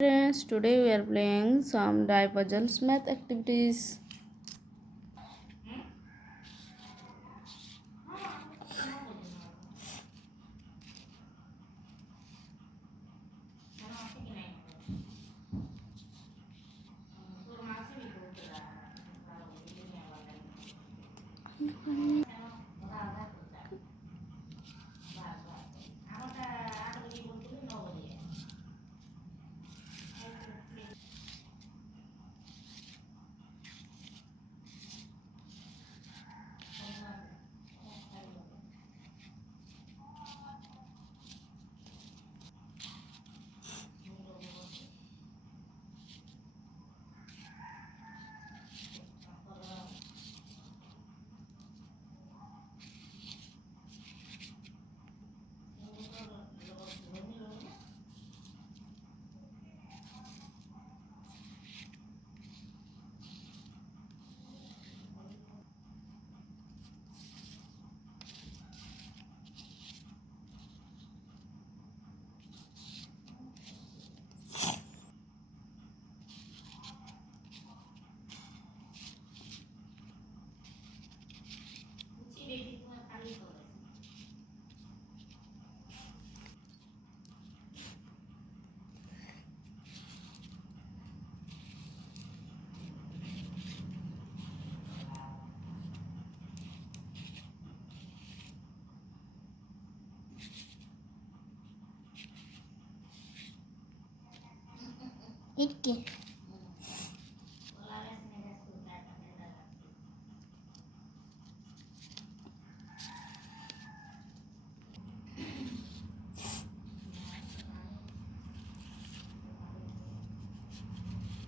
Friends, today we are playing some die puzzles math activities. Okay.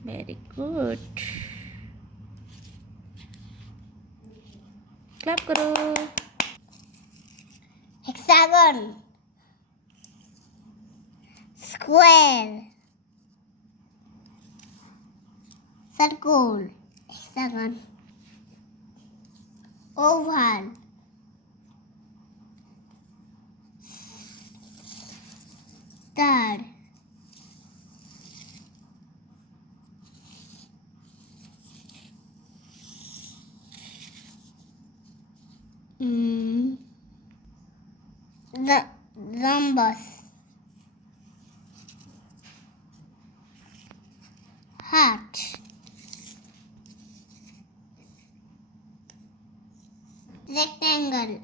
Very good. Clap करो. Hexagon, square, circle, hexagon, oval, star, the rhombus, heart, rectangle,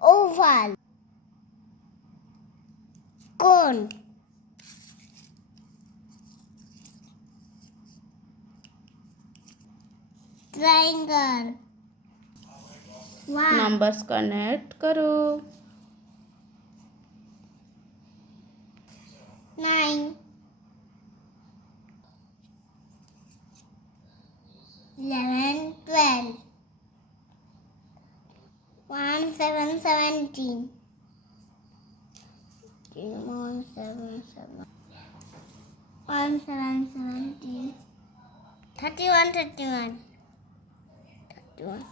oval, cone, triangle. Wow. Numbers connect करो. 9, 11, 12, 1, 7, 17, 1, 7, 7, 1, 7, 17, 31, 31, 31,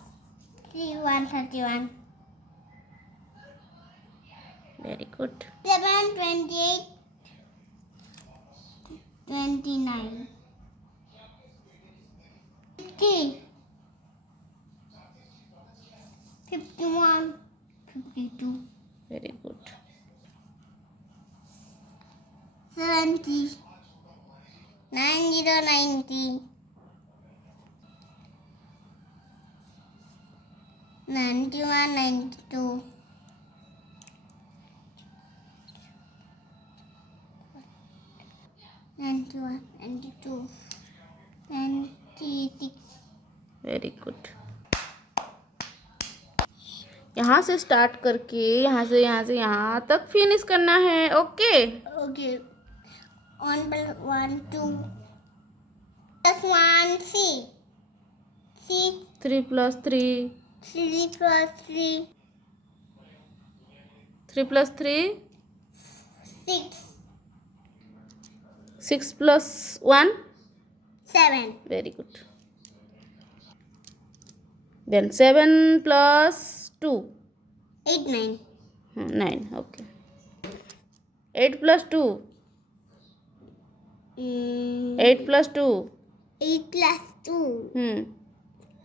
31, 31, Very good. 7, 28, 29, 50, 51, 52, Very good. 70, 90, 90, 91, 92, 91, 92, 96. Very good. यहाँ से start करके यहाँ से यहाँ तक finish करना है. Okay. Okay. 1 plus 1, 2. Plus 1, 3. 6, 3 plus 3. 3 plus 3, 3 plus 3. 6, 6 plus 1. 7. Very good. Then 7 plus 2. 8, 9. 9. Okay. 8 plus 2. 8 plus 2. 8 plus 2.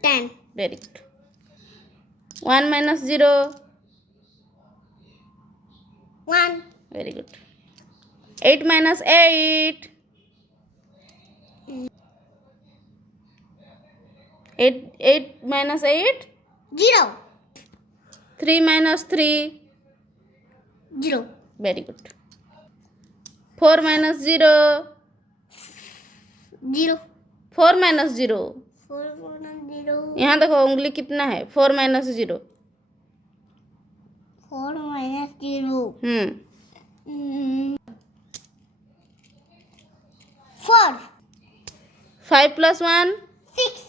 10. Very good. 1 minus 0. 1. Very good. 8 minus 8. 8 minus 8. 0. 3 minus 3. 0. Very good. 4 minus 0. 0. 4 minus 0. 4 minus 0. यहाँ देखो उंगली कितना है. 4 minus 0. 4 minus 0. 4. 5 plus 1. 6.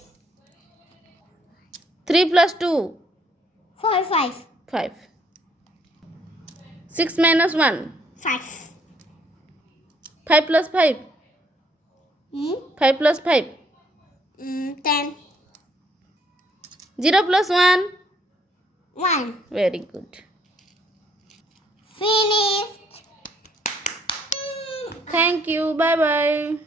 3 plus 2. 4, 5. 5. 6 minus 1. 5. 5 plus 5. 5 plus 5. 10. 0 plus 1. 1. Very good. Finished. Thank you. Bye bye.